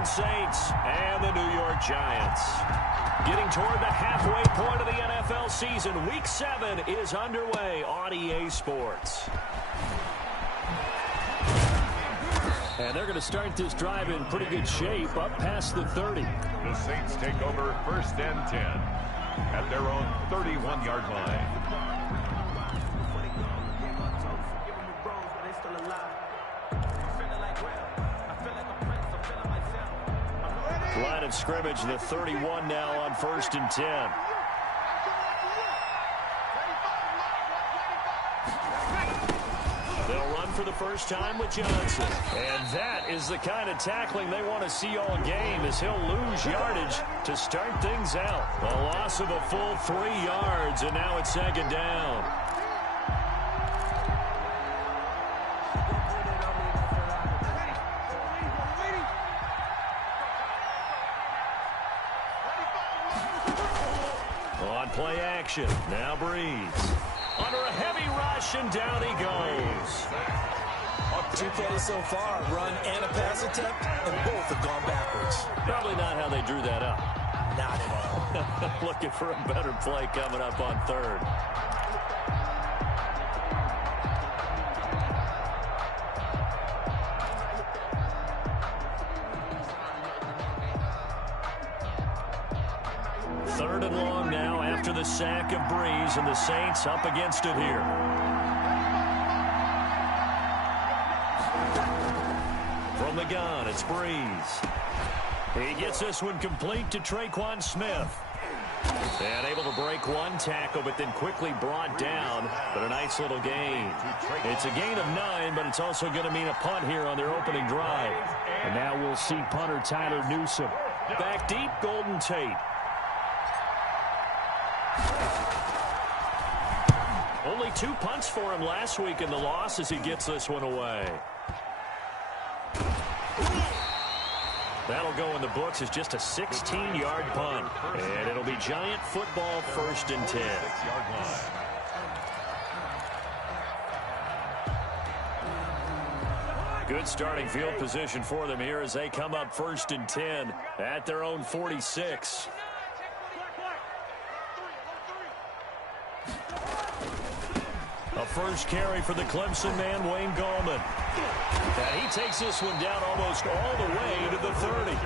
Orleans Saints and the New York Giants. Getting toward the halfway point of the NFL season, Week 7 is underway on EA Sports. And they're going to start this drive in pretty good shape, up past the 30. The Saints take over 1st and 10 at their own 31-yard line. Line of scrimmage, the 31 now on 1st and 10. They'll run for the first time with Johnson. And that is the kind of tackling they want to see all game, as he'll lose yardage to start things out. A loss of a full 3 yards, and now it's 2nd down. On play action, now Breeze. Under a heavy rush, and down he goes. 2 plays so far, run and a pass attempt, and both have gone backwards. Probably not how they drew that up. Not at all. Looking for a better play coming up on 3rd. Third and long now after the sack of Breeze, and the Saints up against it here. From the gun, it's Breeze. He gets this one complete to Traquan Smith. And able to break one tackle, but then quickly brought down. But a nice little gain. It's a gain of 9, but it's also going to mean a punt here on their opening drive. And now we'll see punter Tyler Newsome. Back deep, Golden Tate. Only 2 punts for him last week in the loss as he gets this one away. That'll go in the books as just a 16-yard punt. And it'll be Giant football, 1st and 10. Good starting field position for them here as they come up 1st and 10 at their own 46. A first carry for the Clemson man, Wayne Gallman. And he takes this one down almost all the way to the 30.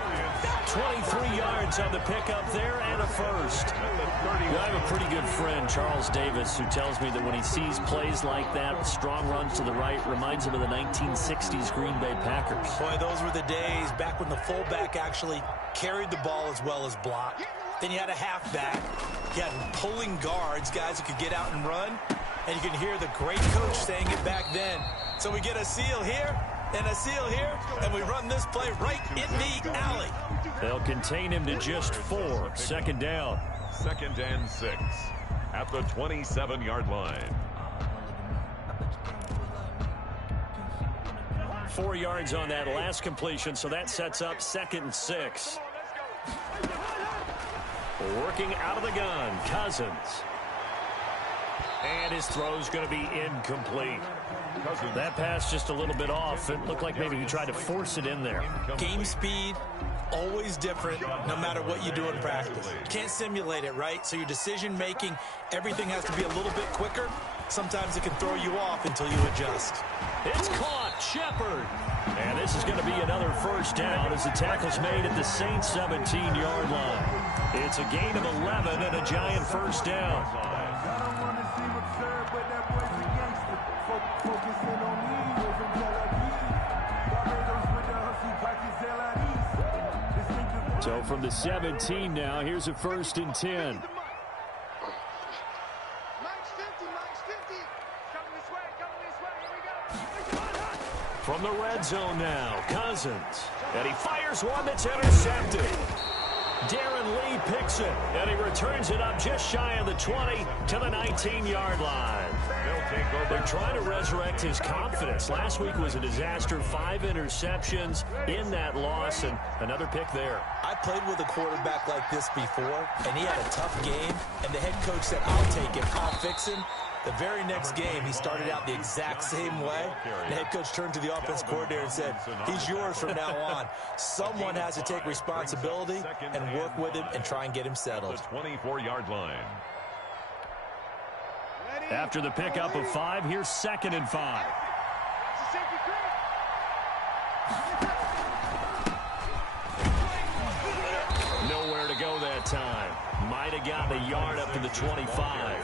23 yards on the pickup there and a first. Well, I have a pretty good friend, Charles Davis, who tells me that when he sees plays like that, strong runs to the right, reminds him of the 1960s Green Bay Packers. Boy, those were the days back when the fullback actually carried the ball as well as blocked. Then you had a halfback. You had pulling guards, guys who could get out and run. And you can hear the great coach saying it back then. So we get a seal here and a seal here, and we run this play right in the alley. They'll contain him to just 4. 2nd down. 2nd and 6 at the 27-yard line. 4 yards on that last completion, so that sets up 2nd and 6. Working out of the gun, Cousins. And his throw's going to be incomplete. That pass just a little bit off. It looked like maybe he tried to force it in there. Game speed, always different, no matter what you do in practice. You can't simulate it, right? So your decision-making, everything has to be a little bit quicker. Sometimes it can throw you off until you adjust. It's caught, Shepard. And this is going to be another first down as the tackle's made at the Saints' 17-yard line. It's a gain of 11 and a Giant first down. So from the 17 now, here's a 1st and 10. From the red zone now, Cousins. And he fires one that's intercepted. Darren Lee picks it, and he returns it up just shy of the 20 to the 19-yard line. They're trying to resurrect his confidence. Last week was a disaster. 5 interceptions in that loss, and another pick there. I played with a quarterback like this before, and he had a tough game, and the head coach said, I'll take him, I'll fix him. The very next game, he started out the exact same way. The head coach turned to the offense coordinator and said, he's yours from now on. Someone has to take responsibility and work with him and try and get him settled. The 24-yard line. After the pickup of 5, here's 2nd and 5. Nowhere to go that time. Might have gotten a yard up to the 25.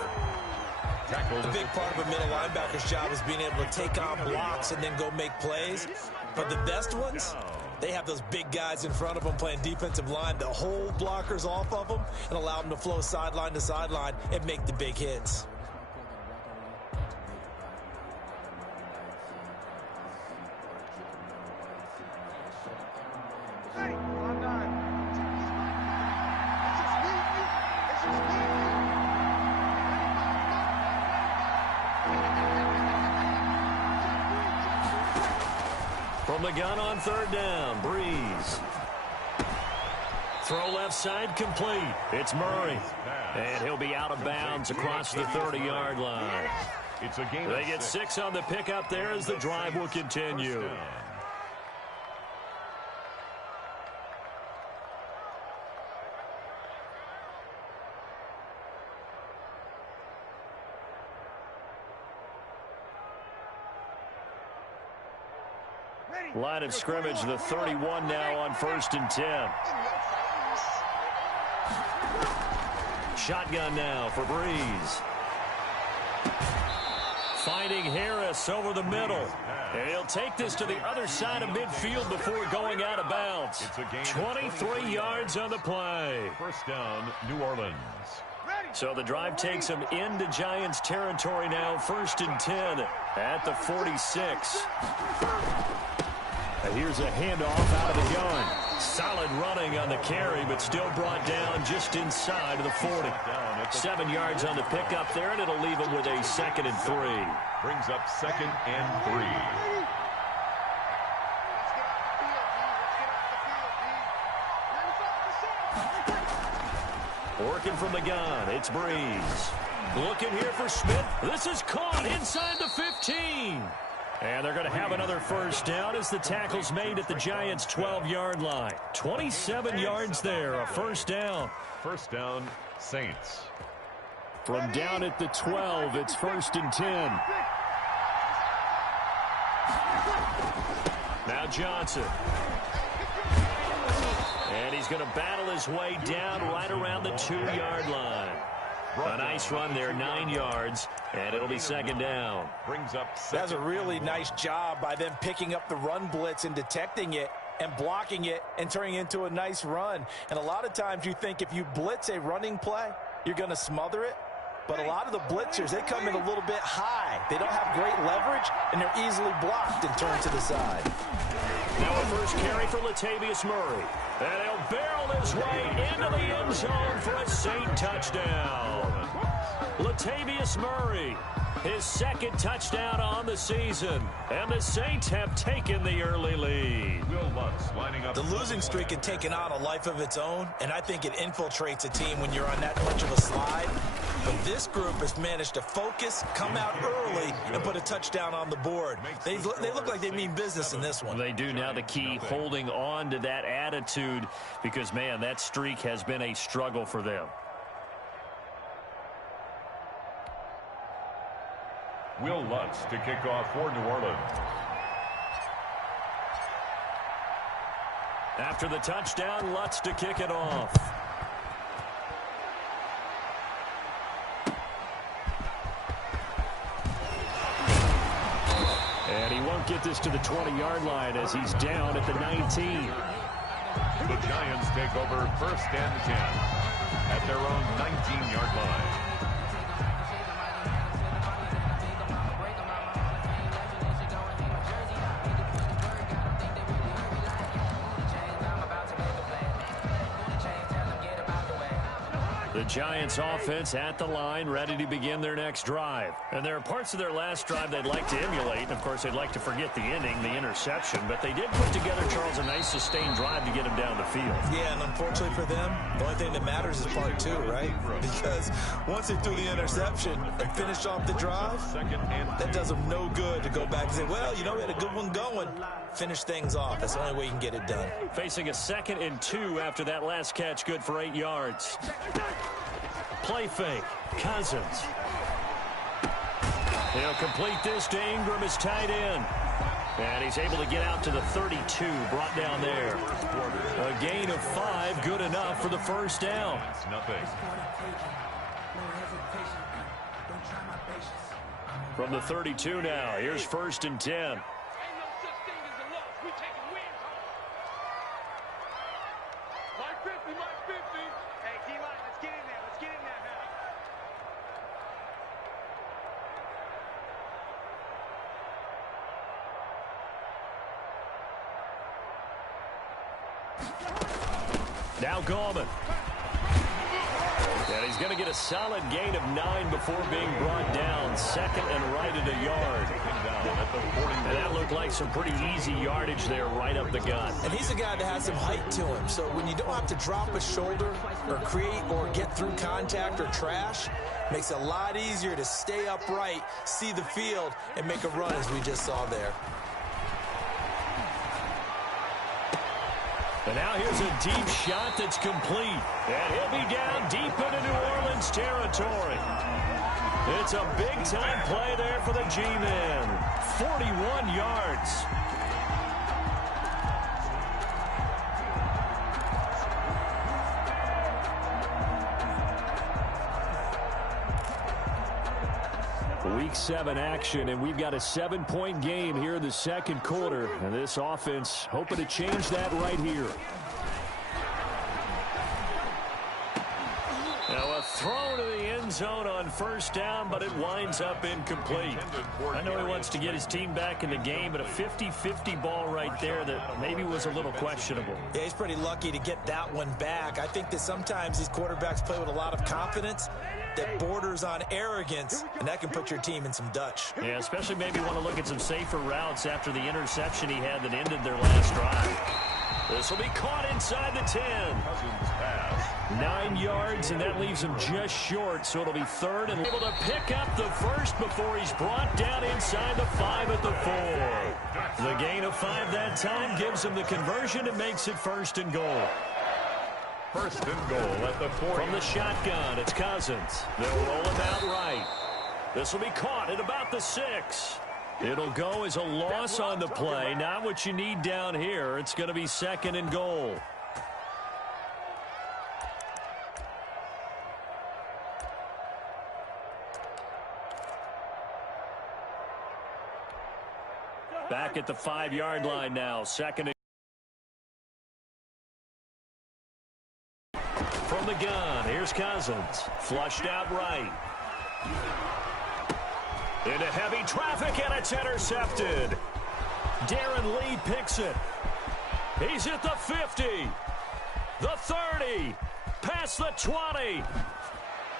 A big part of a middle linebacker's job is being able to take on blocks and then go make plays. But the best ones, they have those big guys in front of them playing defensive line that hold blockers off of them and allow them to flow sideline to sideline and make the big hits. From the gun on 3rd down, Breeze. Throw left side complete. It's Murray. And he'll be out of bounds across the 30-yard line. It's a game. They get 6 on the pickup there as the drive will continue. Line of scrimmage, the 31 now on 1st and 10. Shotgun now for Breeze. Finding Harris over the middle. And he'll take this to the other side of midfield before going out of bounds. 23 yards on the play. 1st down, New Orleans. So the drive takes him into Giants territory now. 1st and 10 at the 46. And here's a handoff out of the gun. Solid running on the carry, but still brought down just inside of the 40. 7 yards on the pickup there, and it'll leave him with a 2nd and 3. Brings up 2nd and 3. Working from the gun, it's Breeze. Looking here for Smith. This is caught inside the 15. And they're going to have another 1st down as the tackle's made at the Giants' 12-yard line. 27 yards there, a 1st down. 1st down, Saints. From down at the 12, it's 1st and 10. Now Johnson. And he's going to battle his way down right around the 2-yard line. A nice run there, 9 yards, and it'll be 2nd down. Brings up 2nd. That's a really nice job by them picking up the run blitz and detecting it and blocking it and turning it into a nice run. And a lot of times you think if you blitz a running play, you're going to smother it. But a lot of the blitzers, they come in a little bit high. They don't have great leverage, and they're easily blocked and turned to the side. Now a 1st carry for Latavius Murray. And he'll barrel his way into the end zone for a Saint touchdown. Latavius Murray, his 2nd touchdown on the season. And the Saints have taken the early lead. Will Lutz lining up. The losing streak had taken on a life of its own, and I think it infiltrates a team when you're on that much of a slide. But this group has managed to focus, come out early, and put a touchdown on the board. They look like they mean business in this one. They do. Now the key, holding on to that attitude, because, man, that streak has been a struggle for them. Will Lutz to kick off for New Orleans. After the touchdown, Lutz to kick it off. And he won't get this to the 20-yard line as he's down at the 19. The Giants take over 1st and 10 at their own 19-yard line. The Giants offense at the line, ready to begin their next drive. And there are parts of their last drive they'd like to emulate. And, of course, they'd like to forget the inning, the interception. But they did put together, Charles, a nice sustained drive to get him down the field. Yeah, and unfortunately for them, the only thing that matters is part two, right? Because once they threw the interception and finished off the drive, that does them no good to go back and say, well, you know, we had a good one going. Finish things off. That's the only way you can get it done. Facing a 2nd and 2 after that last catch, good for 8 yards. Play fake. Cousins. He'll complete this to Ingram, his tight end. And he's able to get out to the 32, brought down there. A gain of 5, good enough for the first down. From the 32 now, here's 1st and 10. Now Gallman. And he's going to get a solid gain of 9 before being brought down. 2nd and right at a yard. And that looked like some pretty easy yardage there right up the gut. And he's a guy that has some height to him. So when you don't have to drop a shoulder or create or get through contact or trash, makes it a lot easier to stay upright, see the field, and make a run as we just saw there. And now here's a deep shot that's complete. And he'll be down deep into New Orleans territory. It's a big-time play there for the G-Men. 41 yards. Week 7 action, and we've got a 7-point game here in the second quarter. And this offense hoping to change that right here. Now a throw to the end zone on 1st down, but it winds up incomplete. I know he wants to get his team back in the game, but a 50-50 ball right there that maybe was a little questionable. Yeah, he's pretty lucky to get that one back. I think that sometimes these quarterbacks play with a lot of confidence that borders on arrogance, and that can put your team in some Dutch. Yeah, especially maybe want to look at some safer routes after the interception he had that ended their last drive. This will be caught inside the 10. 9 yards, and that leaves him just short, so it'll be 3rd and able to pick up the first before he's brought down inside the 5 at the 4. The gain of 5 that time gives him the conversion and makes it 1st and goal. 1st and goal at the 40. From the shotgun, it's Cousins. They'll roll him out right. This will be caught at about the 6. It'll go as a loss on the play. Not what you need down here. It's going to be 2nd and goal. Back at the 5-yard line now. 2nd and from the gun, here's Cousins. Flushed out right. Into heavy traffic, and it's intercepted. Darren Lee picks it. He's at the 50. The 30. Past the 20.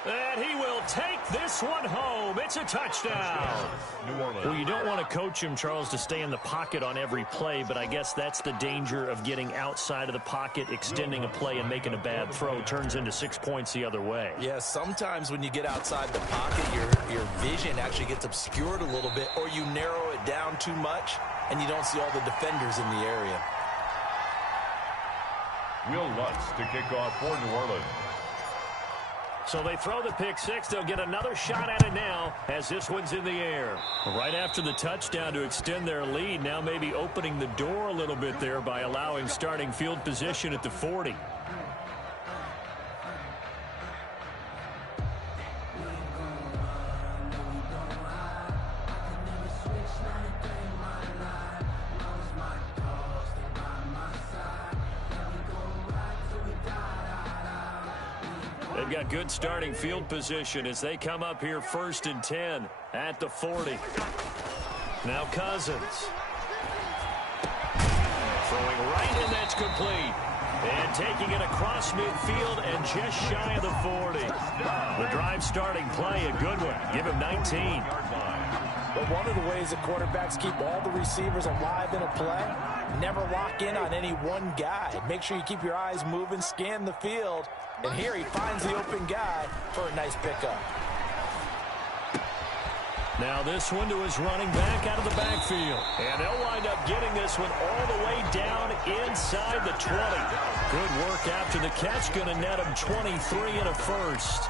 And he will take this one home. It's a touchdown. Well, you don't want to coach him, Charles, to stay in the pocket on every play, but I guess that's the danger of getting outside of the pocket, extending a play, and making a bad throw. Turns into 6 points the other way. Yeah, sometimes when you get outside the pocket, your vision actually gets obscured a little bit, or you narrow it down too much, and you don't see all the defenders in the area. Will Lutz to kick off for New Orleans. So they throw the pick 6. They'll get another shot at it now as this one's in the air. Right after the touchdown to extend their lead, now maybe opening the door a little bit there by allowing starting field position at the 40. They've got good starting field position as they come up here 1st and 10 at the 40. Now Cousins. Throwing right, and that's complete. And And taking it across midfield and just shy of the 40. The drive starting play, a good one. Give him 19. But one of the ways that quarterbacks keep all the receivers alive in a play, never lock in on any one guy. Make sure you keep your eyes moving, scan the field. And here he finds the open guy for a nice pickup. Now this one to his running back out of the backfield. And they'll wind up getting this one all the way down inside the 20. Good work after the catch. Going to net him 23 and a first.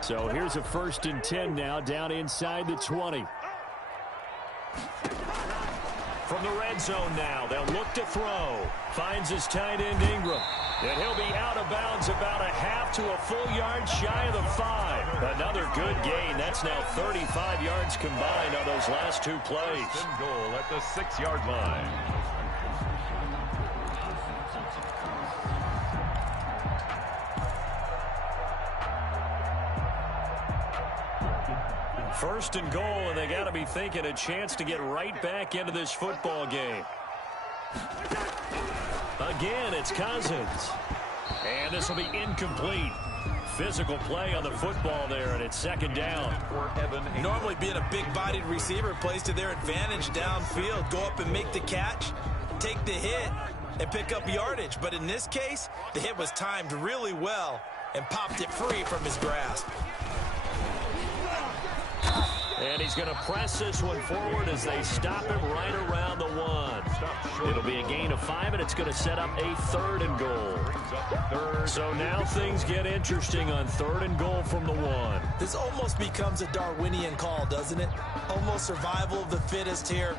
So here's a 1st and 10 now, down inside the 20. From the red zone now, they'll look to throw. Finds his tight end Ingram. And he'll be out of bounds about a half to a full yard shy of the 5. Another good gain. That's now 35 yards combined on those last 2 plays. Goal at the 6-yard line. First and goal, and they got to be thinking a chance to get right back into this football game. Again, it's Cousins. And this will be incomplete. Physical play on the football there, and it's 2nd down. Normally being a big-bodied receiver plays to their advantage downfield. Go up and make the catch, take the hit, and pick up yardage. But in this case, the hit was timed really well and popped it free from his grasp. And he's going to press this one forward as they stop him right around the 1. It'll be a gain of 5, and it's going to set up a 3rd and goal. So now things get interesting on 3rd and goal from the 1. This almost becomes a Darwinian call, doesn't it? Almost survival of the fittest here.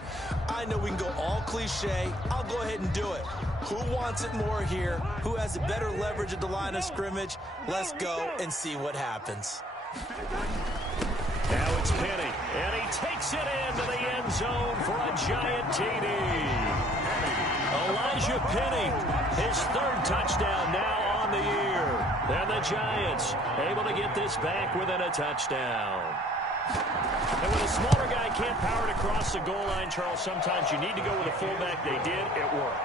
I know we can go all cliche. I'll go ahead and do it. Who wants it more here? Who has a better leverage at the line of scrimmage? Let's go and see what happens. Now it's Penny, and he takes it into the end zone for a giant TD. Elijah Penny, his 3rd touchdown now on the year. And the Giants able to get this back within a touchdown. And when a smaller guy can't power it across the goal line, Charles, sometimes you need to go with a fullback. They did. It worked.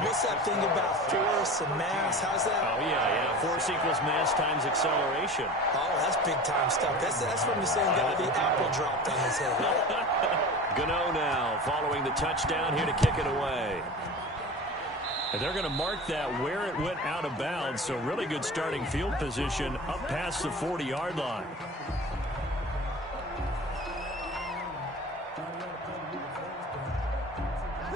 What's that thing about force and mass? How's that? Oh, yeah. Force equals mass times acceleration. Oh, that's big-time stuff. That's from the same guy the apple dropped on his head. Gano now following the touchdown here to kick it away. And they're going to mark that where it went out of bounds, so really good starting field position up past the 40-yard line.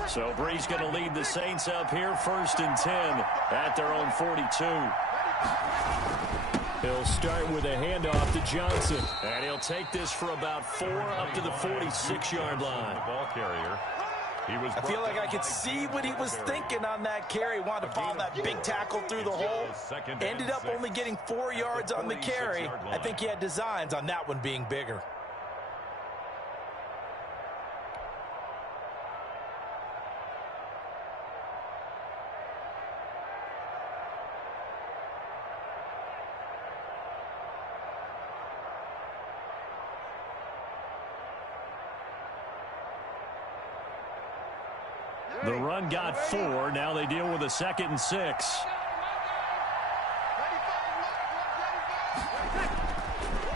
So Bree's going to lead the Saints up here, 1st and 10 at their own 42. He'll start with a handoff to Johnson. And he'll take this for about 4 up to the 46-yard line. Ball carrier. I feel like I could see what he was thinking on that carry. Wanted to follow that big tackle through the hole. Ended up only getting 4 yards on the carry. I think he had designs on that one being bigger. The run got 4. Now they deal with a 2nd and 6.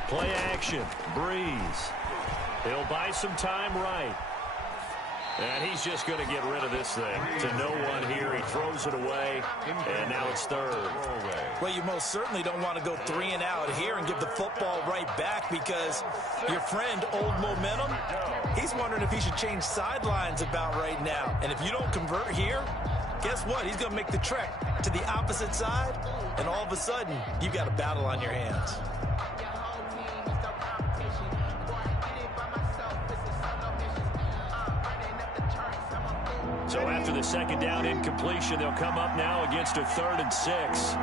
Play action. Breeze. He'll buy some time right. And he's just going to get rid of this thing to no one here. He throws it away, and now it's 3rd. Well, you most certainly don't want to go 3 and out here and give the football right back because your friend, Old Momentum, he's wondering if he should change sidelines about right now. And if you don't convert here, guess what? He's going to make the trek to the opposite side, and all of a sudden, you've got a battle on your hands. So after the 2nd down incompletion, they'll come up now against a 3rd and 6.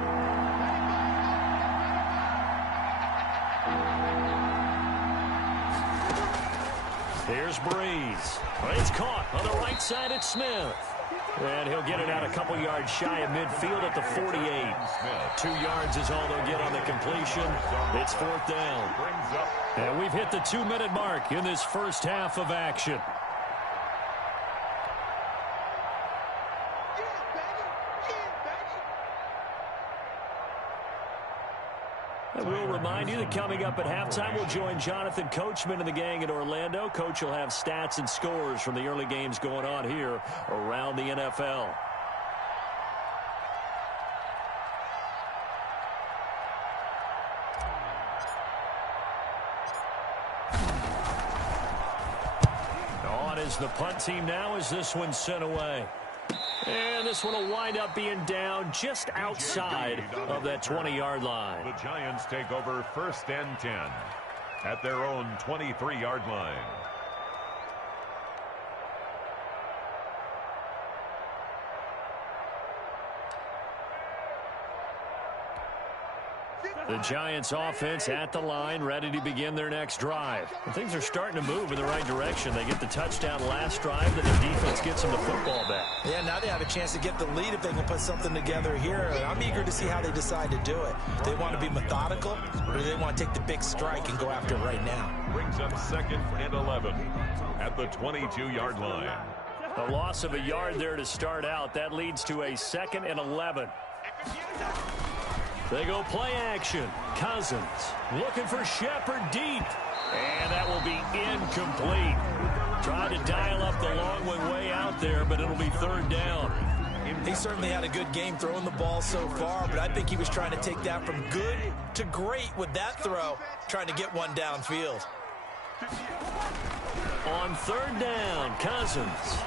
Here's Breeze. It's caught on the right side. It's Smith. And he'll get it out a couple yards shy of midfield at the 48. 2 yards is all they'll get on the completion. It's 4th down. And we've hit the 2-minute mark in this first half of action. And we'll remind you that coming up at halftime, we'll join Jonathan Coachman and the gang in Orlando. Coach will have stats and scores from the early games going on here around the NFL. On is the punt team now as this one's sent away. And this one will wind up being down just outside of that 20-yard line. The Giants take over 1st and 10 at their own 23-yard line. The Giants offense at the line, ready to begin their next drive. And things are starting to move in the right direction. They get the touchdown last drive, then the defense gets them the football back. Yeah, now they have a chance to get the lead if they can put something together here. And I'm eager to see how they decide to do it. Do they want to be methodical, or do they want to take the big strike and go after it right now? Brings up 2nd and 11 at the 22-yard line. A loss of a yard there to start out. That leads to a 2nd and 11. They go play action. Cousins looking for Shepard deep. And that will be incomplete. Trying to dial up the long one way out there, but it'll be 3rd down. He certainly had a good game throwing the ball so far, but I think he was trying to take that from good to great with that throw, trying to get one downfield. On 3rd down, Cousins.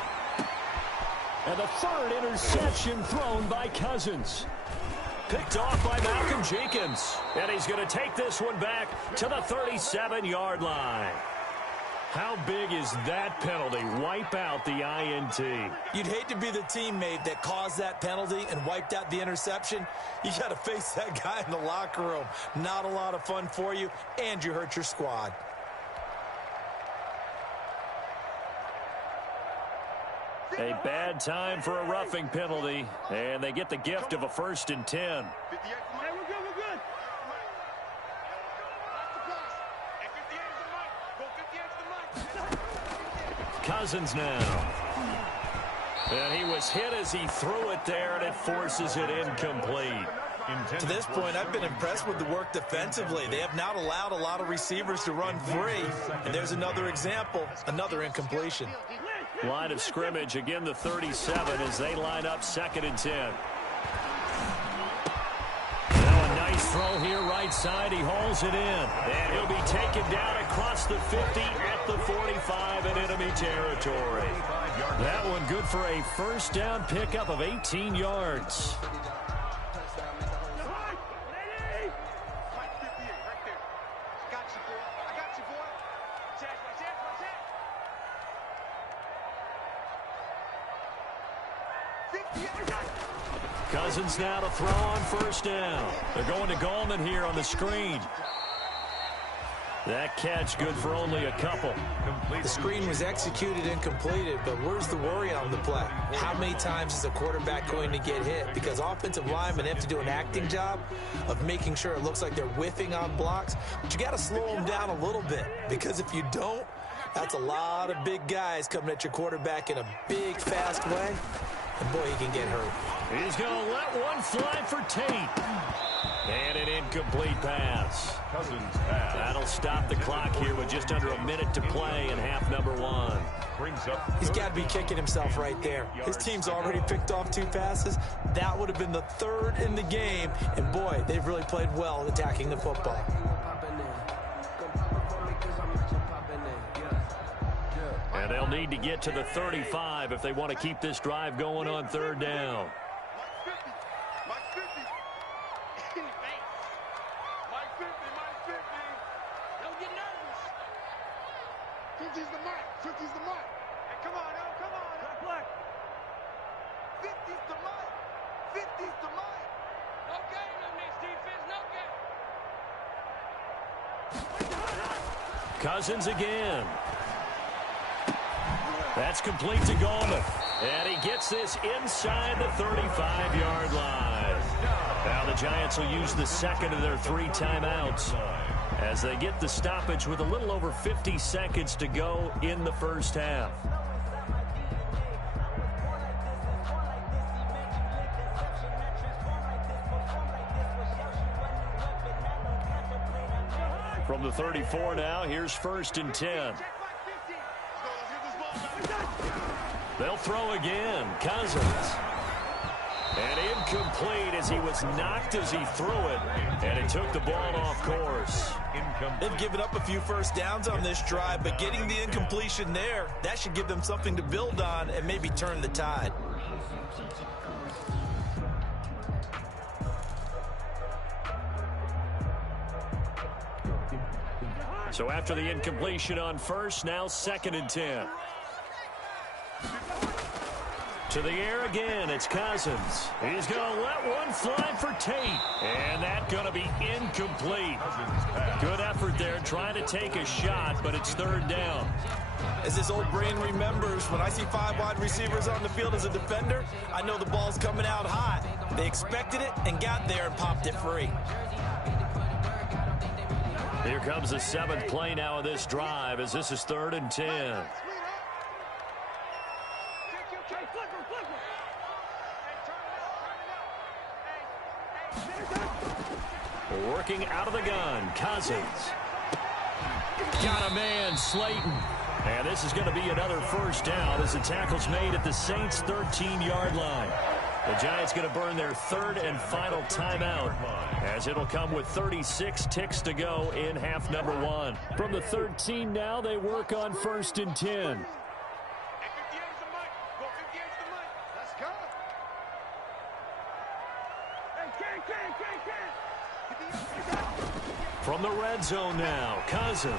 And the 3rd interception thrown by Cousins. Picked off by Malcolm Jenkins. And he's going to take this one back to the 37-yard line. How big is that penalty? Wipe out the INT. You'd hate to be the teammate that caused that penalty and wiped out the interception. You got to face that guy in the locker room. Not a lot of fun for you, and you hurt your squad. A bad time for a roughing penalty, and they get the gift of a 1st and 10. Hey, we're good. Cousins now. And he was hit as he threw it there, and it forces it incomplete. To this point, I've been impressed with the work defensively. They have not allowed a lot of receivers to run free. And there's another example, another incompletion. Line of scrimmage, again the 37 as they line up 2nd and 10. Now a nice throw here right side. He hauls it in. And he'll be taken down across the 50 at the 45 in enemy territory. That one good for a 1st down pickup of 18 yards. Cousins now to throw on 1st down. They're going to Gallman here on the screen. That catch good for only a couple. The screen was executed and completed, but where's the worry on the play? How many times is a quarterback going to get hit? Because offensive linemen have to do an acting job of making sure it looks like they're whiffing on blocks. But you got to slow them down a little bit, because if you don't, that's a lot of big guys coming at your quarterback in a big, fast way. And boy, he can get hurt. He's going to let one fly for Tate. And an incomplete pass. Cousins pass. That'll stop the clock here with just under a minute to play in half number 1. Brings up. He's got to be kicking himself right there. His team's already picked off 2 passes. That would have been the 3rd in the game. And boy, they've really played well attacking the football. And they'll need to get to the 35 if they want to keep this drive going on 3rd down. Cousins again. That's complete to Gallman. And he gets this inside the 35-yard line. Now the Giants will use the second of their 3 timeouts as they get the stoppage with a little over 50 seconds to go in the first half. From the 34 now, here's 1st and 10. They'll throw again. Cousins. And incomplete as he was knocked as he threw it. And it took the ball off course. They've given up a few first downs on this drive, but getting the incompletion there, that should give them something to build on and maybe turn the tide. So after the incompletion on first, now 2nd and 10. To the air again, it's Cousins. He's going to let one fly for Tate. And that's going to be incomplete. Good effort there trying to take a shot, but it's 3rd down. As this old brain remembers, when I see 5 wide receivers on the field as a defender, I know the ball's coming out hot. They expected it and got there and popped it free. Here comes the 7th play now of this drive as this is 3rd and 10. Working out of the gun, Cousins. Got a man, Slayton. And this is going to be another first down as the tackle's made at the Saints' 13-yard line. The Giants going to burn their 3rd and final timeout as it'll come with 36 ticks to go in half number 1. From the 13 now, they work on 1st and 10. From the red zone now, Cousins.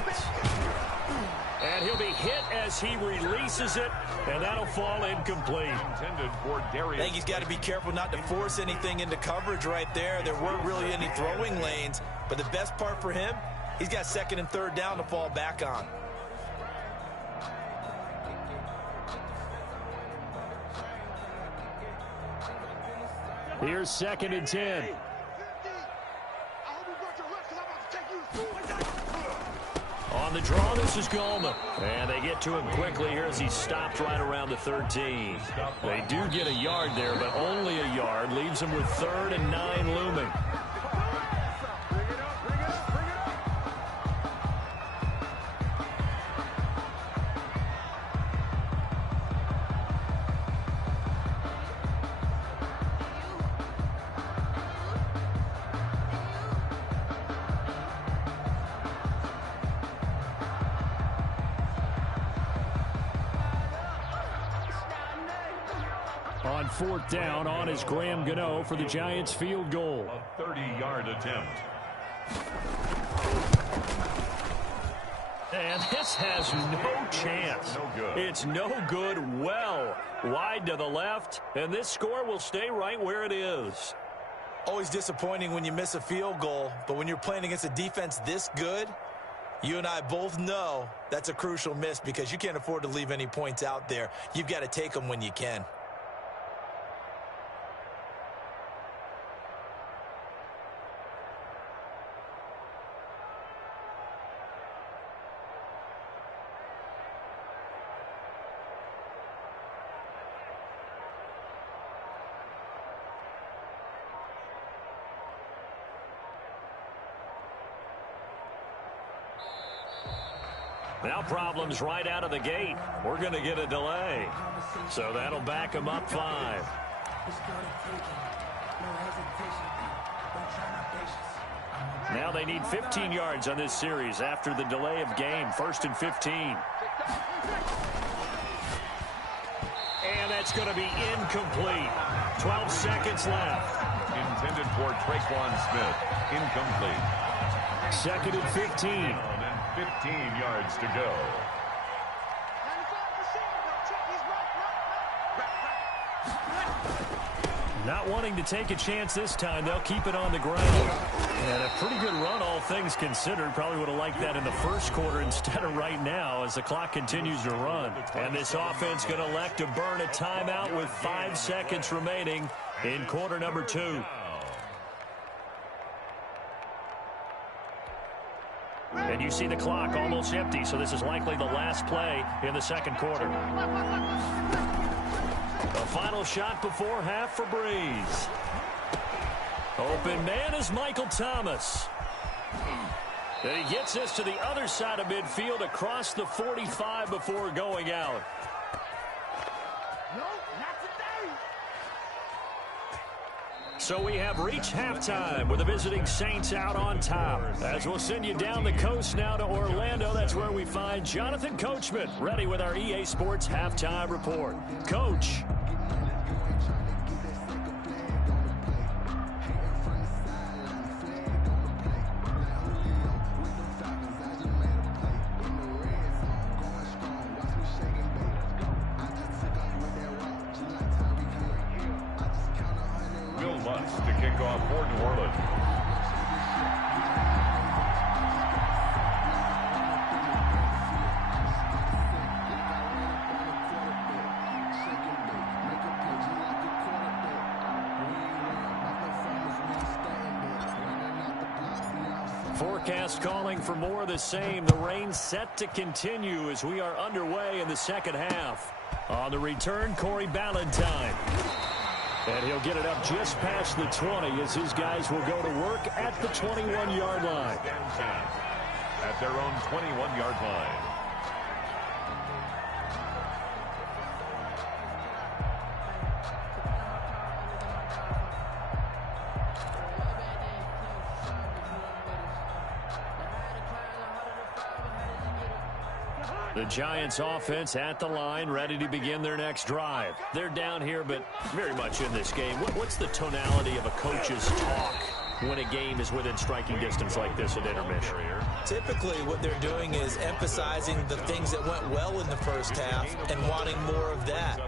And he'll be hit as he releases it, and that'll fall incomplete. I think he's got to be careful not to force anything into coverage right there. There weren't really any throwing lanes, but the best part for him, he's got 2nd and 3rd down to fall back on. Here's 2nd and 10. On the draw, this is Gallman. And they get to him quickly here as he stopped right around the 13. They do get a yard there, but only a yard. Leaves them with 3rd and 9 looming. On 4th down, on is Graham Gano for the Giants field goal. A 30-yard attempt. And this has no chance. No good. It's no good. Well wide to the left, and this score will stay right where it is. Always disappointing when you miss a field goal, but when you're playing against a defense this good, you and I both know that's a crucial miss because you can't afford to leave any points out there. You've got to take them when you can. Now problems right out of the gate. We're going to get a delay. So that'll back them up 5. Now they need 15 yards on this series after the delay of game. 1st and 15. And that's going to be incomplete. 12 seconds left. Intended for Traquan Smith. Incomplete. 2nd and 15. 15 yards to go. Not wanting to take a chance this time. They'll keep it on the ground. And a pretty good run, all things considered. Probably would have liked that in the first quarter instead of right now as the clock continues to run. And this offense going to elect to burn a timeout with 5 seconds remaining in quarter number 2. And you see the clock almost empty, so this is likely the last play in the second quarter. The final shot before half for Breeze. Open man is Michael Thomas. And he gets this to the other side of midfield across the 45 before going out. So we have reached halftime with the visiting Saints out on top. As we'll send you down the coast now to Orlando, that's where we find Jonathan Coachman ready with our EA Sports halftime report. Coach. To kick off for New Orleans. Forecast calling for more of the same. The rain set to continue as we are underway in the second half. On the return, Corey Ballantyne. And he'll get it up just past the 20 as his guys will go to work at the 21-yard line. At their own 21-yard line. The Giants offense at the line, ready to begin their next drive. They're down here, but very much in this game. What's the tonality of a coach's talk when a game is within striking distance like this at intermission? Typically, what they're doing is emphasizing the things that went well in the first half and wanting more of that.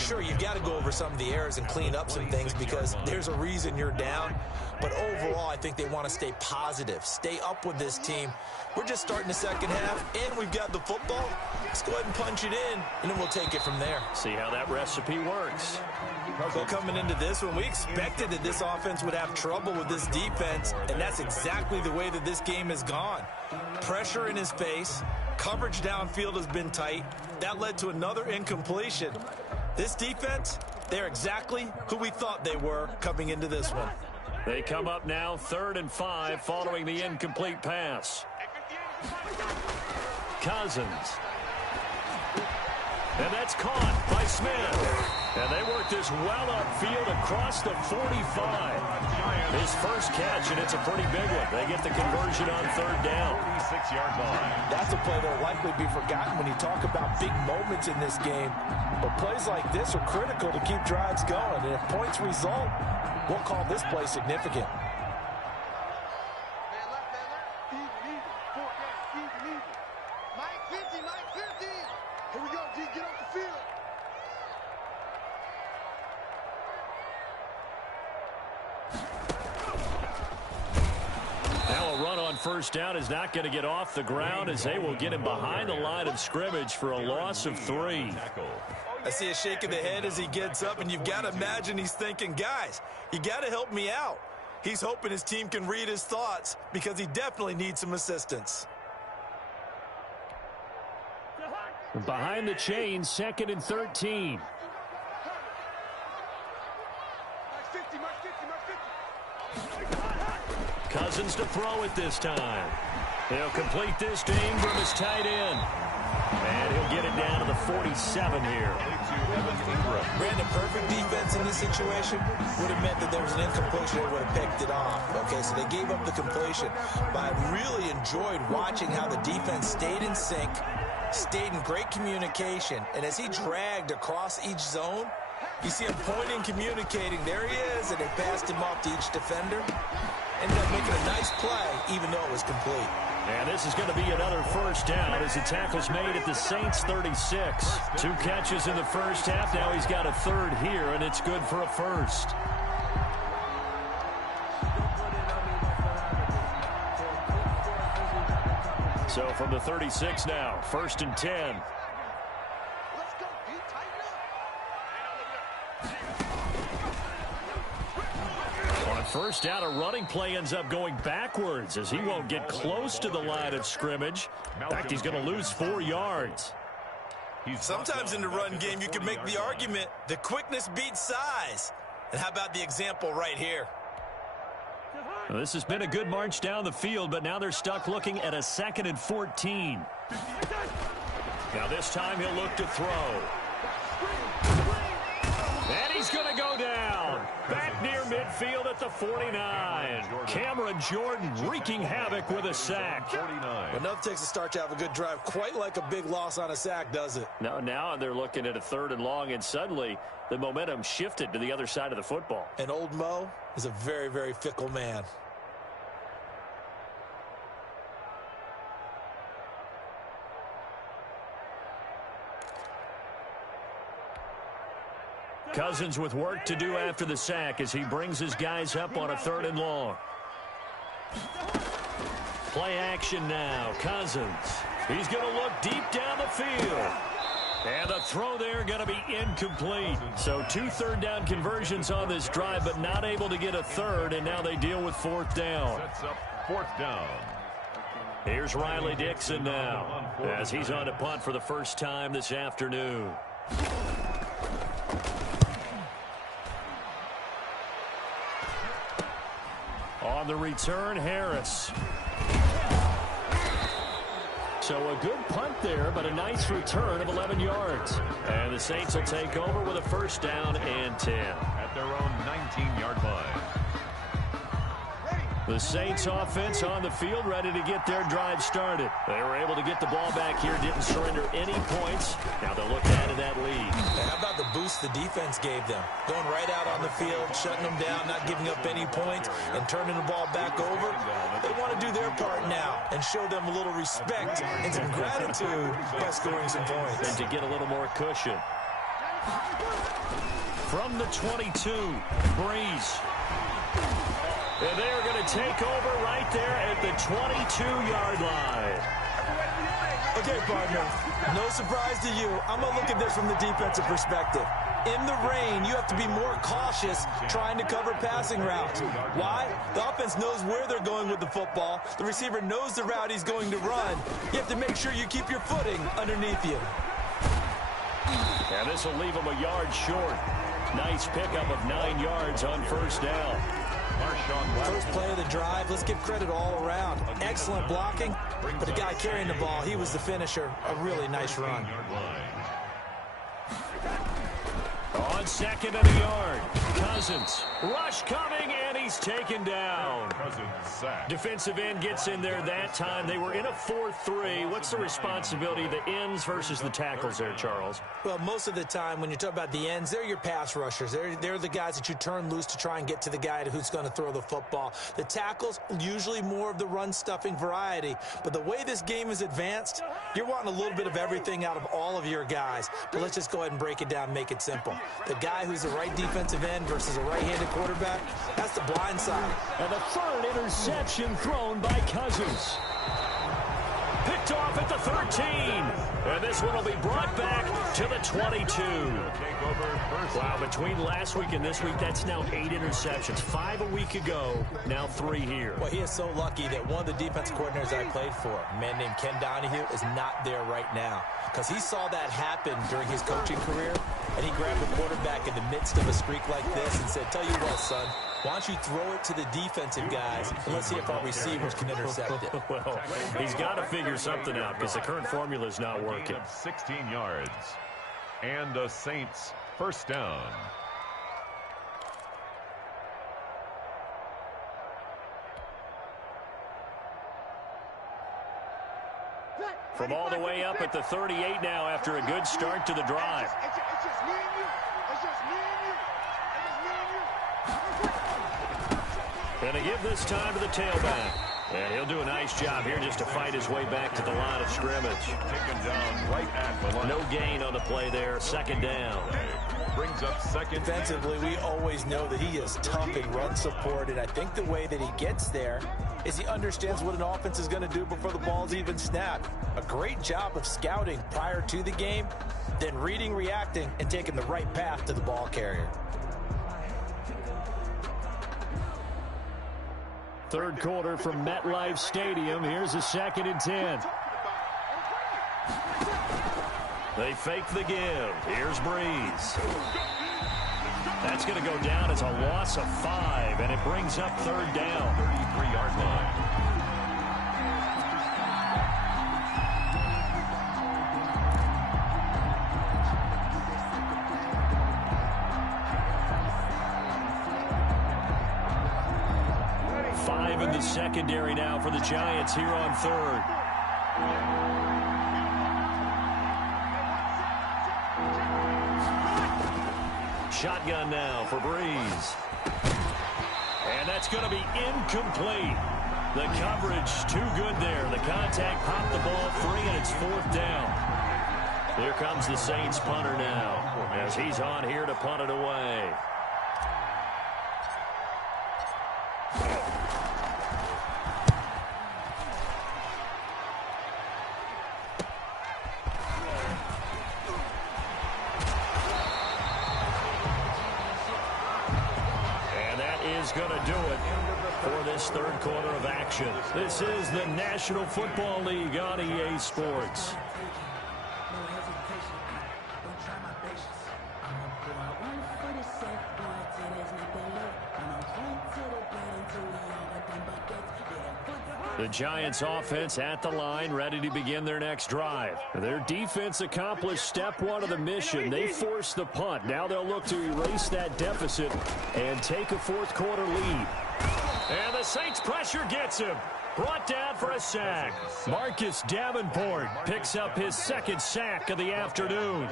Sure, you've got to go over some of the errors and clean up some things because there's a reason you're down. But overall, I think they want to stay positive, stay up with this team. We're just starting the second half, and we've got the football. Let's go ahead and punch it in, and then we'll take it from there. See how that recipe works. So coming into this one, we expected that this offense would have trouble with this defense, and that's exactly the way that this game has gone. Pressure in his face, coverage downfield has been tight. That led to another incompletion. This defense, they're exactly who we thought they were coming into this one. They come up now 3rd and 5 following the incomplete pass. Cousins. And that's caught by Smith. And they work this well upfield across the 45. His first catch, and it's a pretty big one. They get the conversion on 3rd down. 46-yard line. That's a play that will likely be forgotten when you talk about big moments in this game. But plays like this are critical to keep drives going. And if points result, we'll call this play significant. First down is not going to get off the ground as they will get him behind the line of scrimmage for a loss of 3. I see a shake of the head as he gets up, and you've got to imagine he's thinking, guys, you got to help me out. He's hoping his team can read his thoughts because he definitely needs some assistance. Behind the chain, 2nd and 13. Cousins to throw it this time. He'll complete this to Ingram as tight end. And he'll get it down to the 47 here. Brandon, perfect defense in this situation would have meant that there was an incompletion. They would have picked it off. Okay, so they gave up the completion. But I really enjoyed watching how the defense stayed in sync, stayed in great communication. And as he dragged across each zone, you see him pointing, communicating. There he is, and they passed him off to each defender. Ended up making a nice play, even though it was complete. And this is going to be another first down as the tackle's made at the Saints 36. 2 catches in the first half. Now he's got a 3rd here, and it's good for a first. So from the 36 now, 1st and 10. On first down, a running play ends up going backwards as he won't get close to the line of scrimmage. In fact, he's going to lose 4 yards. Sometimes in the run game, you can make the argument the quickness beats size. And how about the example right here? Well, this has been a good march down the field, but now they're stuck looking at a 2nd and 14. Now this time he'll look to throw. And he's going to go down. Back near midfield at the 49. Cameron Jordan wreaking havoc with a sack. Well, nothing takes a start to have a good drive quite like a big loss on a sack, does it? Now they're looking at a 3rd and long, and suddenly the momentum shifted to the other side of the football. And old Mo is a very, very fickle man. Cousins with work to do after the sack as he brings his guys up on a 3rd and long. Play action now. Cousins. He's going to look deep down the field. And the throw there going to be incomplete. So 2 third-down conversions on this drive, but not able to get a 3rd, and now they deal with 4th down. Sets up 4th down. Here's Riley Dixon now as he's on to punt for the first time this afternoon. On the return, Harris. So a good punt there, but a nice return of 11 yards. And the Saints will take over with a 1st down and 10. At their own 19-yard line. The Saints offense on the field, ready to get their drive started. They were able to get the ball back here, didn't surrender any points. Now they'll look to add to that lead. And how about the boost the defense gave them? Going right out on the field, shutting them down, not giving up any points, and turning the ball back over. They want to do their part now and show them a little respect and some gratitude by scoring some points. And to get a little more cushion. From the 22, Breeze. And they are going to take over right there at the 22-yard line. Okay, partner, no surprise to you. I'm going to look at this from the defensive perspective. In the rain, you have to be more cautious trying to cover passing routes. Why? The offense knows where they're going with the football. The receiver knows the route he's going to run. You have to make sure you keep your footing underneath you. And this will leave him a yard short. Nice pickup of 9 yards on 1st down. First play of the drive, let's give credit all around. Excellent blocking, but the guy carrying the ball, he was the finisher. A really nice run. On 2nd and a yard, Cousins. Rush coming, and he's taken down. Defensive end gets in there that time. They were in a 4-3. What's the responsibility of the ends versus the tackles there, Charles? Well, most of the time when you talk about the ends, they're your pass rushers. They're the guys that you turn loose to try and get to the guy who's going to throw the football. The tackles, usually more of the run-stuffing variety. But the way this game is advanced, you're wanting a little bit of everything out of all of your guys. But let's just go ahead and break it down and make it simple. The guy who's the right defensive end versus a right-handed quarterback, that's the blind side. And the 3rd interception thrown by Cousins. Picked off at the 13. And this one will be brought back to the 22. Wow, between last week and this week, that's now 8 interceptions. 5 a week ago, now 3 here. Well, he is so lucky that one of the defensive coordinators I played for, a man named Ken Donahue, is not there right now. Because he saw that happen during his coaching career, and he grabbed the quarterback in the midst of a streak like this and said, tell you what, son, why don't you throw it to the defensive guys, and let's see if our receivers can intercept it. Well, he's got to figure something out because the current formula is not working. 16 yards. And the Saints 1st down. From all the way up at the 38 now after a good start to the drive. It's just me and you. It's just me and you. It's just me and you. And they give this time to the tailback. And he'll do a nice job here just to fight his way back to the line of scrimmage. Taken down right at the line. No gain on the play there. 2nd down. Brings up 2nd. Defensively, we always know that he is tough in run support, and I think the way that he gets there is he understands what an offense is going to do before the ball's even snapped. A great job of scouting prior to the game, then reading, reacting, and taking the right path to the ball carrier. Third quarter from MetLife Stadium. Here's a 2nd and 10. They fake the give. Here's Breeze. That's going to go down as a loss of 5, and it brings up 3rd down. 33-yard line. In the secondary now for the Giants here on 3rd. Shotgun now for Breeze. And that's going to be incomplete. The coverage too good there. The contact popped the ball free, and it's 4th down. Here comes the Saints punter now as he's on here to punt it away. Going to do it for this 3rd quarter of action. This is the National Football League on EA Sports. The Giants offense at the line, ready to begin their next drive. Their defense accomplished step 1 of the mission. They forced the punt. Now they'll look to erase that deficit and take a 4th quarter lead. And the Saints pressure gets him. Brought down for a sack. Marcus Davenport picks up his 2nd sack of the afternoon.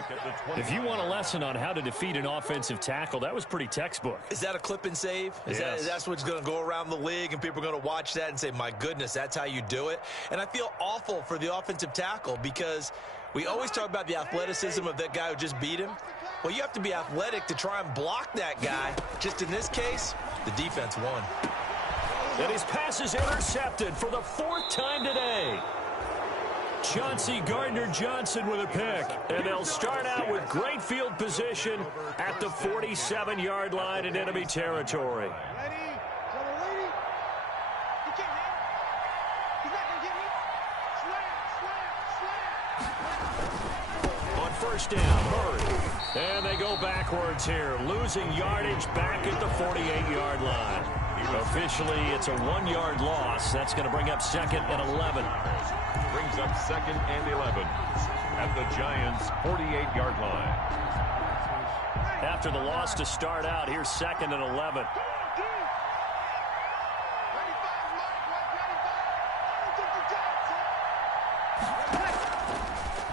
If you want a lesson on how to defeat an offensive tackle, that was pretty textbook. Is that a clip and save? That's what's going to go around the league, and people are going to watch that and say, my goodness, that's how you do it? And I feel awful for the offensive tackle because we always talk about the athleticism of that guy who just beat him. Well, you have to be athletic to try and block that guy. Just in this case, the defense won. And his pass is intercepted for the 4th time today. Chauncey Gardner-Johnson with a pick. And they'll start out with great field position at the 47-yard line in enemy territory. Ready? Ready? You can't hit. He's not going to get me. Slam. On 1st down, Murray. And they go backwards here, losing yardage back at the 48-yard line. Officially, it's a 1-yard loss. That's going to bring up 2nd and 11. Brings up 2nd and 11 at the Giants' 48-yard line. After the loss to start out, here's 2nd and 11.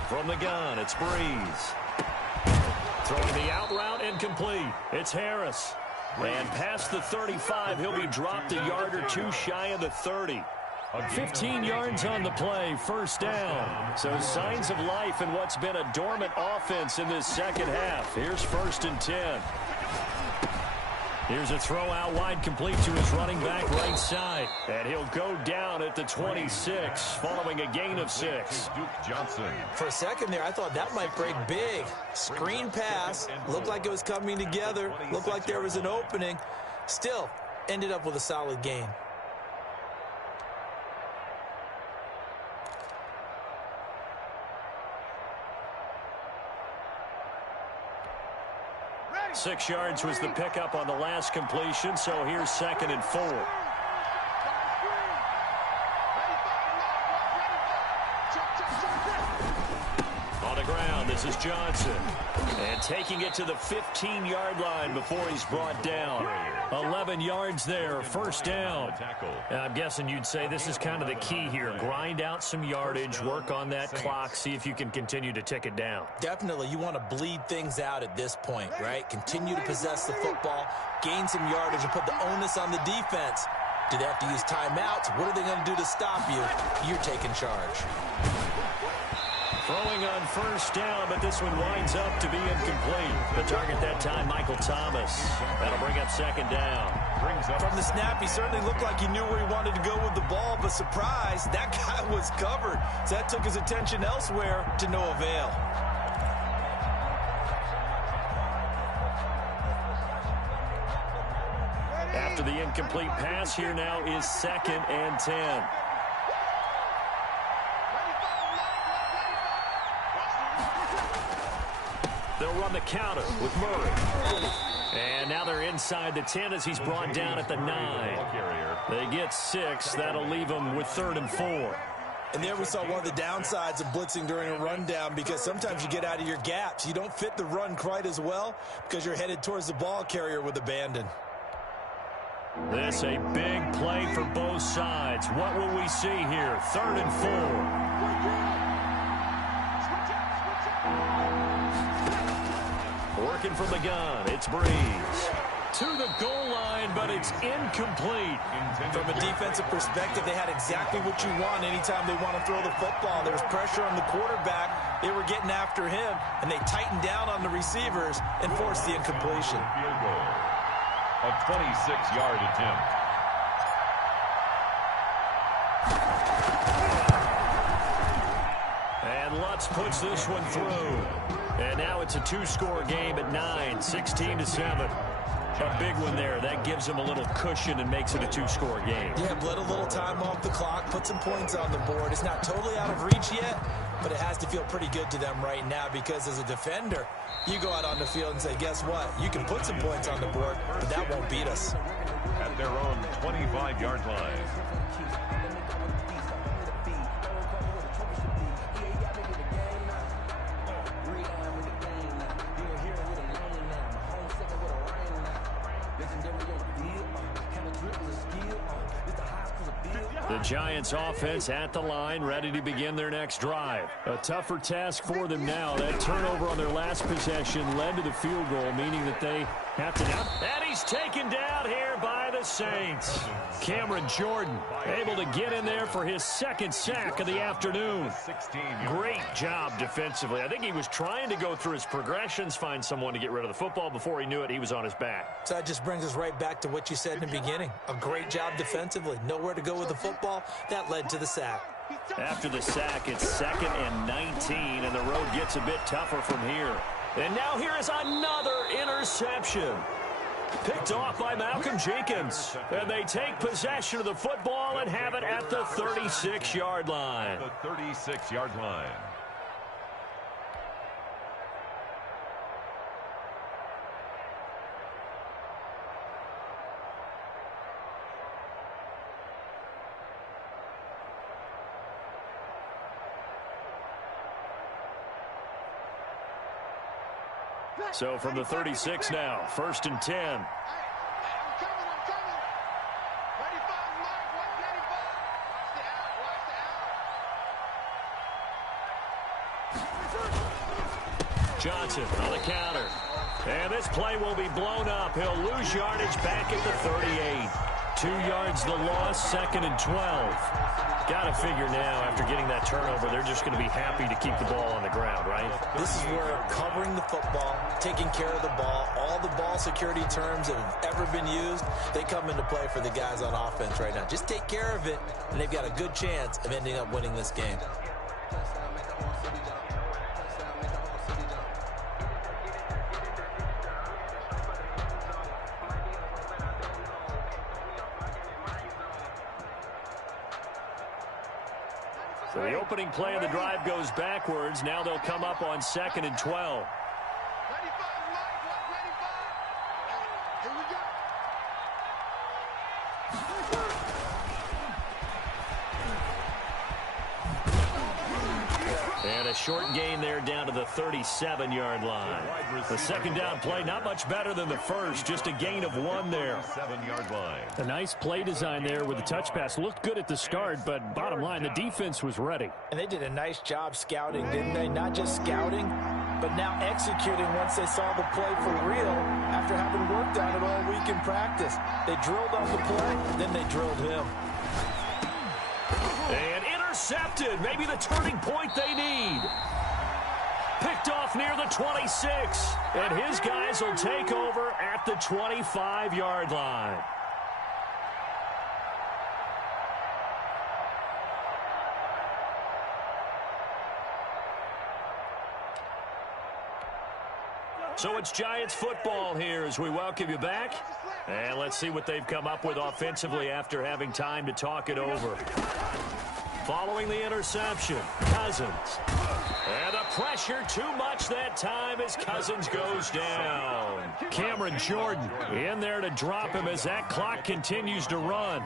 From the gun, it's Breeze. Throwing the out route incomplete. It's Harris. And past the 35, he'll be dropped a yard or 2 shy of the 30. 15 yards on the play, 1st down. So signs of life in what's been a dormant offense in this 2nd half. Here's 1st and 10. Here's a throw out wide, complete to his running back right side. And he'll go down at the 26 following a gain of 6. Duke Johnson. For a second there, I thought that might break big. Screen pass. Looked like it was coming together. Looked like there was an opening. Still, ended up with a solid gain. Ready? 6 yards was the pickup on the last completion, so here's 2nd and 4. On the ground, this is Johnson. And taking it to the 15-yard line before he's brought down. 11 yards there, 1st down. And I'm guessing you'd say this is kind of the key here. Grind out some yardage, work on that clock, see if you can continue to tick it down. Definitely, you want to bleed things out at this point, right? Continue to possess the football, gain some yardage, and put the onus on the defense. Do they have to use timeouts? What are they going to do to stop you? You're taking charge. Throwing on first down, but this one winds up to be incomplete. The target that time, Michael Thomas. That'll bring up second down. From the snap, he certainly looked like he knew where he wanted to go with the ball, but surprise, that guy was covered. So that took his attention elsewhere to no avail. After the incomplete pass, here now is 2nd and 10. They'll run the counter with Murray. And now they're inside the 10 as he's brought down at the 9. They get 6. That'll leave them with 3rd and 4. And there we saw one of the downsides of blitzing during a rundown, because sometimes you get out of your gaps. You don't fit the run quite as well because you're headed towards the ball carrier with abandon. This a big play for both sides. What will we see here? 3rd and 4. Working from the gun, it's Breeze. To the goal line, but it's incomplete. From a defensive perspective, they had exactly what you want anytime they want to throw the football. There was pressure on the quarterback. They were getting after him, and they tightened down on the receivers and forced the incompletion. Field goal. A 26-yard attempt. And Lutz puts this one through. And now it's a 2-score game at 9, 16-7. A big one there. That gives them a little cushion and makes it a 2-score game. Yeah, bled a little time off the clock, put some points on the board. It's not totally out of reach yet, but it has to feel pretty good to them right now, because as a defender, you go out on the field and say, guess what? You can put some points on the board, but that won't beat us. At their own 25-yard line. The Giants offense at the line, ready to begin their next drive. A tougher task for them now. That turnover on their last possession led to the field goal, meaning that they have to now. And he's taken down here by the Saints. Cameron Jordan able to get in there for his 2nd sack of the afternoon. Great job defensively. I think he was trying to go through his progressions, find someone to get rid of the football. Before he knew it, he was on his back. So that just brings us right back to what you said in the beginning. A great job defensively. Nowhere to go with the football. That led to the sack. After the sack, it's 2nd and 19, and the road gets a bit tougher from here. And now here is another interception. Picked off by Malcolm Jenkins. And they take possession of the football and have it at the 36-yard line. The 36-yard line. So from the 36 now, 1st and 10. I'm coming. Ready, five, Mike. Ready, five. Watch the out. Johnson on the counter. And this play will be blown up. He'll lose yardage back at the 38. 2 yards the loss, 2nd and 12. Got to figure now, after getting that turnover, they're just going to be happy to keep the ball on the ground, right? This is where covering the football, taking care of the ball, all the ball security terms that have ever been used, they come into play for the guys on offense right now. Just take care of it, and they've got a good chance of ending up winning this game. So the opening play of the drive goes backwards. Now they'll come up on 2nd and 12. Ready, five, Mike. Ready, five. Here we go. And a short gain there down to the 37-yard line. The 2nd down play, not much better than the first, just a gain of 1 there. 7-yard line. A nice play design there with the touch pass. Looked good at the start, but bottom line, the defense was ready. And they did a nice job scouting, didn't they? Not just scouting, but now executing once they saw the play for real after having worked on it all week in practice. They drilled on the play, then they drilled him. And intercepted. Maybe the turning point they need. Picked off near the 26. And his guys will take over at the 25-yard line. So it's Giants football here as we welcome you back. And let's see what they've come up with offensively after having time to talk it over. Following the interception, Cousins. And the pressure too much that time as Cousins goes down. Cameron Jordan in there to drop him as that clock continues to run.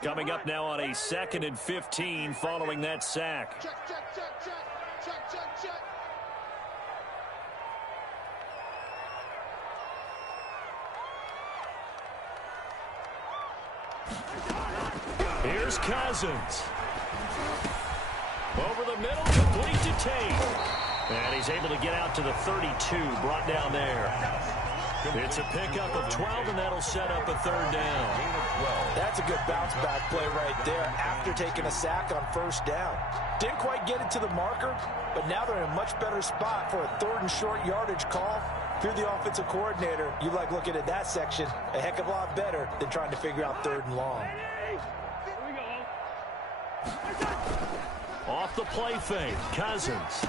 Coming up now on a 2nd and 15 following that sack. Check, check, check, check, check, check, check. Here's Cousins. Over the middle, complete to Tate. And he's able to get out to the 32, brought down there. It's a pickup of 12, and that'll set up a 3rd down. That's a good bounce-back play right there after taking a sack on 1st down. Didn't quite get it to the marker, but now they're in a much better spot for a 3rd and short yardage call. If you're the offensive coordinator, you like looking at that section a heck of a lot better than trying to figure out 3rd and long. Off the play fake, Cousins.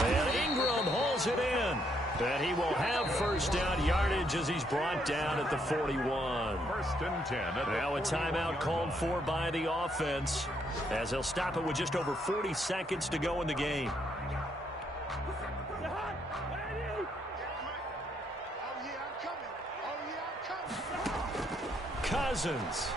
And Ingram hauls it in. And he will have 1st down yardage as he's brought down at the 41. 1st and 10. Now a timeout called for by the offense as they'll stop it with just over 40 seconds to go in the game. Oh, yeah, I'm coming. Oh, yeah, I'm coming. Cousins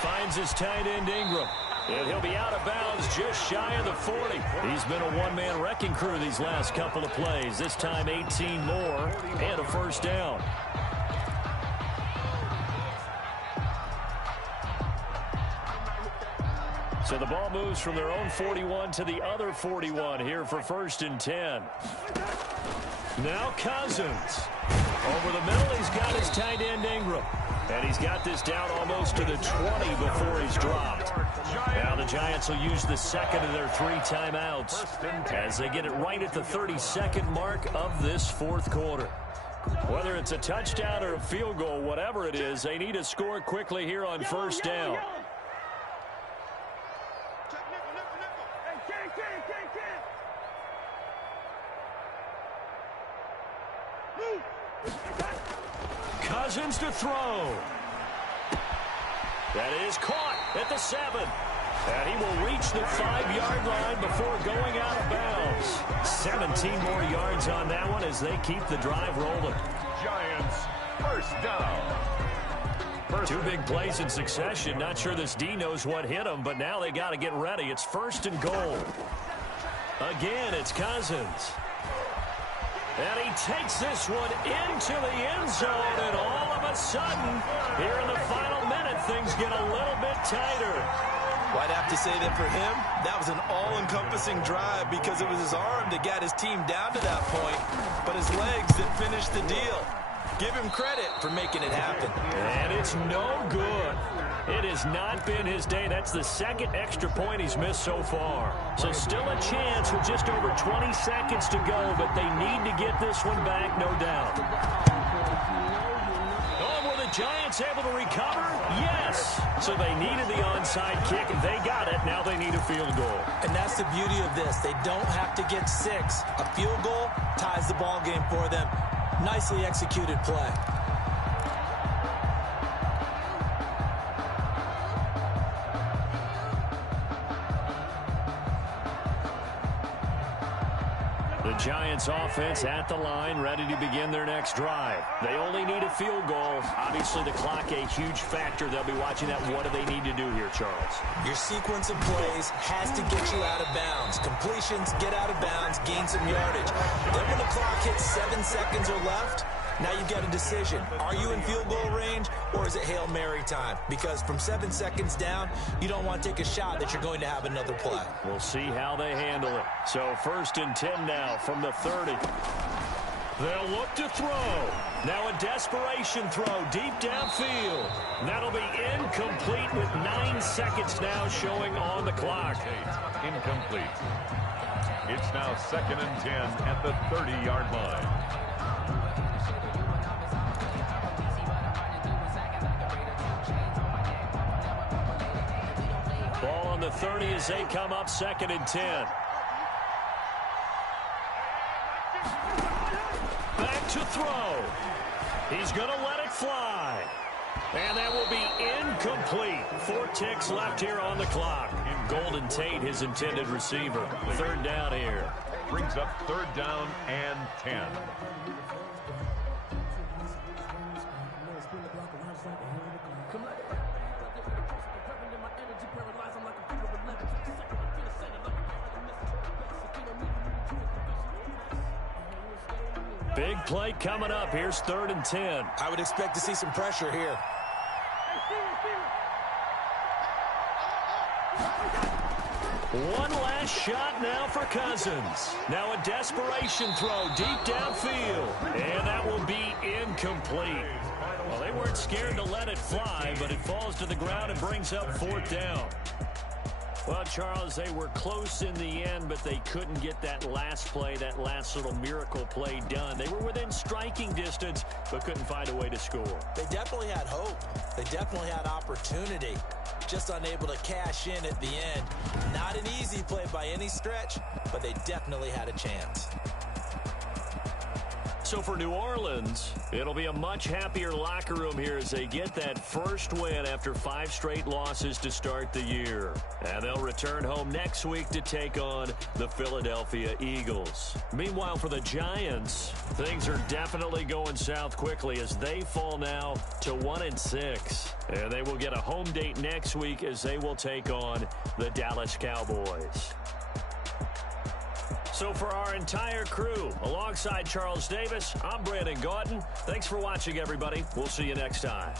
finds his tight end Ingram. And he'll be out of bounds just shy of the 40. He's been a one-man wrecking crew these last couple of plays. This time 18 more and a 1st down. So the ball moves from their own 41 to the other 41 here for 1st and 10. Now Cousins. Over the middle, he's got his tight end Ingram. And he's got this down almost to the 20 before he's dropped. Now the Giants will use the 2nd of their 3 timeouts as they get it right at the 32nd mark of this 4th quarter. Whether it's a touchdown or a field goal, whatever it is, they need to score quickly here on 1st down. Cousins to throw. That is caught at the 7. And he will reach the 5-yard line before going out of bounds. 17 more yards on that one as they keep the drive rolling. Giants 1st down. 2 big plays in succession. Not sure this D knows what hit him, but now they got to get ready. It's 1st and goal. Again, it's Cousins. And he takes this one into the end zone, and all of a sudden, here in the final minute, things get a little bit tighter. Well, I'd have to say that for him, that was an all-encompassing drive because it was his arm that got his team down to that point, but his legs that finished the deal. Give him credit for making it happen. And it's no good. It has not been his day. That's the 2nd extra point he's missed so far. So still a chance with just over 20 seconds to go, but they need to get this one back, no doubt. Oh, were the Giants able to recover? Yes. So they needed the onside kick, and they got it. Now they need a field goal. And that's the beauty of this. They don't have to get 6. A field goal ties the ball game for them. Nicely executed play. The Giants offense at the line, ready to begin their next drive. They only need a field goal. Obviously, the clock a huge factor. They'll be watching that. What do they need to do here, Charles? Your sequence of plays has to get you out of bounds. Completions, get out of bounds, gain some yardage. Then when the clock hits 7 seconds or left, Now you've got a decision. Are you in field goal range, or is it Hail Mary time? Because from 7 seconds down, you don't want to take a shot that you're going to have another play. We'll see how they handle it. So 1st and 10 now from the 30. They'll look to throw. Now a desperation throw deep downfield. That'll be incomplete with 9 seconds now showing on the clock. Incomplete. It's now 2nd and 10 at the 30-yard line. Ball on the 30 as they come up 2nd and 10. Back to throw. He's going to let it fly. And that will be incomplete. 4 ticks left here on the clock. Golden Tate, his intended receiver. 3rd down here. Brings up 3rd down and 10. Big play coming up. Here's 3rd and 10. I would expect to see some pressure here. One last shot now for Cousins. Now a desperation throw deep downfield. And that will be incomplete. Well, they weren't scared to let it fly, but it falls to the ground and brings up 4th down. Well, Charles, they were close in the end, but they couldn't get that last play, that last little miracle play done. They were within striking distance, but couldn't find a way to score. They definitely had hope. They definitely had opportunity. Just unable to cash in at the end. Not an easy play by any stretch, but they definitely had a chance. So for New Orleans, it'll be a much happier locker room here as they get that first win after 5 straight losses to start the year. And they'll return home next week to take on the Philadelphia Eagles. Meanwhile, for the Giants, things are definitely going south quickly as they fall now to 1-6. And they will get a home date next week as they will take on the Dallas Cowboys. So for our entire crew, alongside Charles Davis, I'm Brandon Gautin. Thanks for watching, everybody. We'll see you next time.